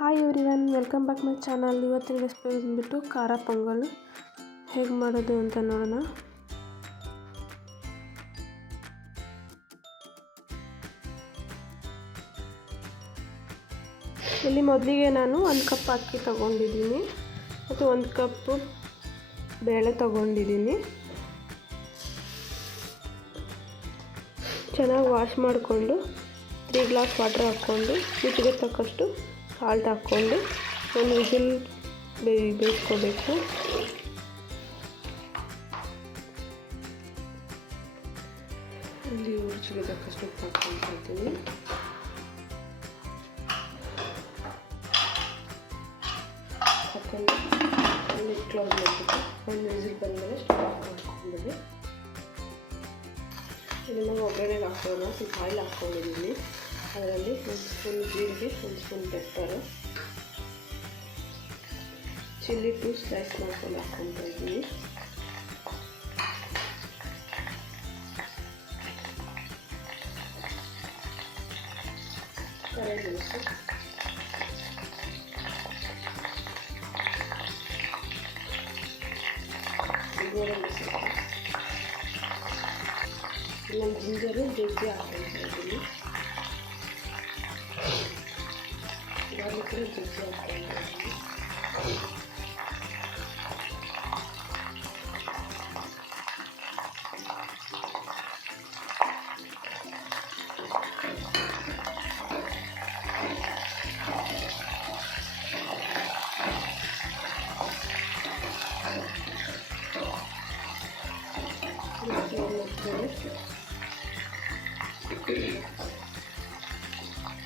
Hi everyone, welcome back my channel. ಇವತ್ತಿನ recipe ಬಂದುಬಿಟ್ಟು ಖಾರ ಪೊಂಗಲ್ ಹೇಗೆ ಮಾಡೋದು ಅಂತ ನೋಡೋಣ. ಇಲ್ಲಿ ಮೊದಲಿಗೆ ನಾನು 1 ಕಪ್ ಅಕ್ಕಿ ತಗೊಂಡಿದ್ದೀನಿ ಮತ್ತು 1 ಕಪ್ ಬೇಳೆ ತಗೊಂಡಿದ್ದೀನಿ. ಚೆನ್ನಾಗಿ ವಾಶ್ ಮಾಡಿಕೊಂಡು 3 ಗ್ಲಾಸ್ ವಾಟರ್ ಹಾಕ್ಕೊಂಡು ರುಚಿಗೆ ತಕ್ಕಷ್ಟು ಸಾಲ್ಟ್ ಹಾಕ್ಕೊಂಡು ಒಂದು ವಿಸಿಲ್ ಬೇಯಿಸ್ಕೋಬೇಕು. ಇಲ್ಲಿ ರುಚಿಗೆ ತಕ್ಕಷ್ಟು ಉಪ್ಪು ಹಾಕ್ಕೊಳ್ತಾ ಇದ್ದೀನಿ. ಹಾಕ್ಕೊಂಡು ಕ್ಲೋಸ್ ಮಾಡಿಬಿಟ್ಟು ಒಂದು ವಿಸಿಲ್ ಬಂದಮೇಲೆ ಸ್ಟವ್ ಆಫ್ ಮಾಡ್ಕೊಂಡ್ಬಿಡಿ. ಇದನ್ನು ಒಗ್ಗರಣೆಗೆ ಹಾಕೋಣ. ಸ್ವಲ್ಪ ಆಯಿಲ್ ಹಾಕ್ಕೊಂಡಿದ್ದೀನಿ. ಅದರಲ್ಲಿ 1 ಸ್ಪೂನ್ ಜೀರಿಗೆ, 1 ಸ್ಪೂನ್ ಪೆಪ್ಪರು, ಚಿಲ್ಲಿ 2 ಸ್ಲೈಸ್ ಮಾಡ್ಕೊಂಡು ಹಾಕ್ಕೊತಾ ಇದ್ದೀನಿ. ಕರಿಮೆಣಸು, ಗೋಡಂಬಿ ಸೊಪ್ಪು, ಇಲ್ಲೊಂದು ಜಿಂಜರು ಜಜ್ಜಿ ಹಾಕ್ಕೊತಾ ಇದ್ದೀನಿ. ಗಾರ್ಲಿಕ್ ಕೂಡ ಜಜ್ಜಿ ಹಾಕ್ಕೊತಾ ಇದ್ದೀನಿ.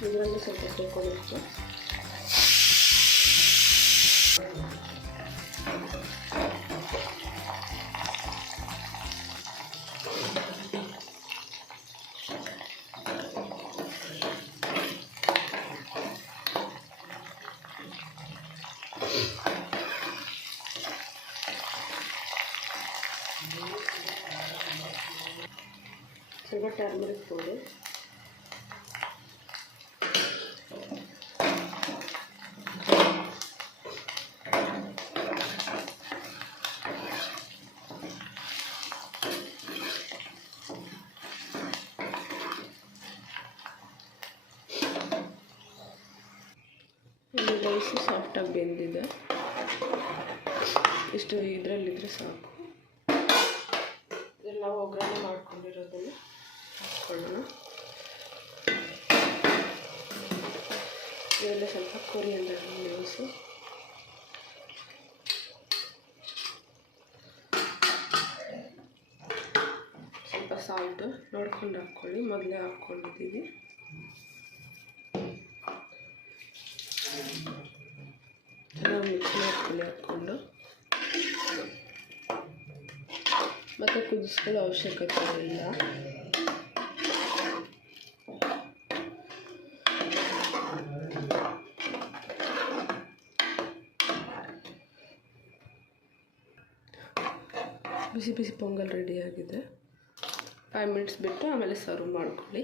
ಇದರಲ್ಲಿ ಸ್ವಲ್ಪ ತಗೊಳ್ಳಿಕ್ಕೆ ಸ್ವಲ್ಪ ಟರ್ಮರಿಕ್ ಪೌಡರ್, ರೈಸ್ ಸಾಫ್ಟಾಗಿ ಬೆಂದಿದೆ. ಇಷ್ಟು ಇದರಲ್ಲಿದ್ದರೆ ಸಾಕು. ಇದೆಲ್ಲ ಒಗ್ಗರಣೆ ಮಾಡ್ಕೊಂಡಿರೋದನ್ನು ಹಾಕ್ಕೊಳ್ಳೋಣ. ಇದರಲ್ಲಿ ಸ್ವಲ್ಪ ಕೊರಿಯಂಡರ್ ಲೀವ್ಸು, ಸ್ವಲ್ಪ ಸಾಲ್ಟು ನೋಡ್ಕೊಂಡು ಹಾಕ್ಕೊಳ್ಳಿ. ಮೊದಲೇ ಹಾಕ್ಕೊಂಡಿದ್ದೀವಿ. ಚೆನ್ನಾಗಿ ಮಿಕ್ಸ್ ಮಾಡ್ಕೊಳ್ಳಿ ಹಾಕ್ಕೊಂಡು. ಮತ್ತು ಕುದಿಸ್ಕೊಳ್ಳೋ ಅವಶ್ಯಕತೆ ಇಲ್ಲ. ಬಿಸಿ ಬಿಸಿ ಪೊಂಗಲ್ ರೆಡಿಯಾಗಿದೆ. 5 ಮಿನಿಟ್ಸ್ ಬಿಟ್ಟು ಆಮೇಲೆ ಸರ್ವ್ ಮಾಡ್ಕೊಳ್ಳಿ.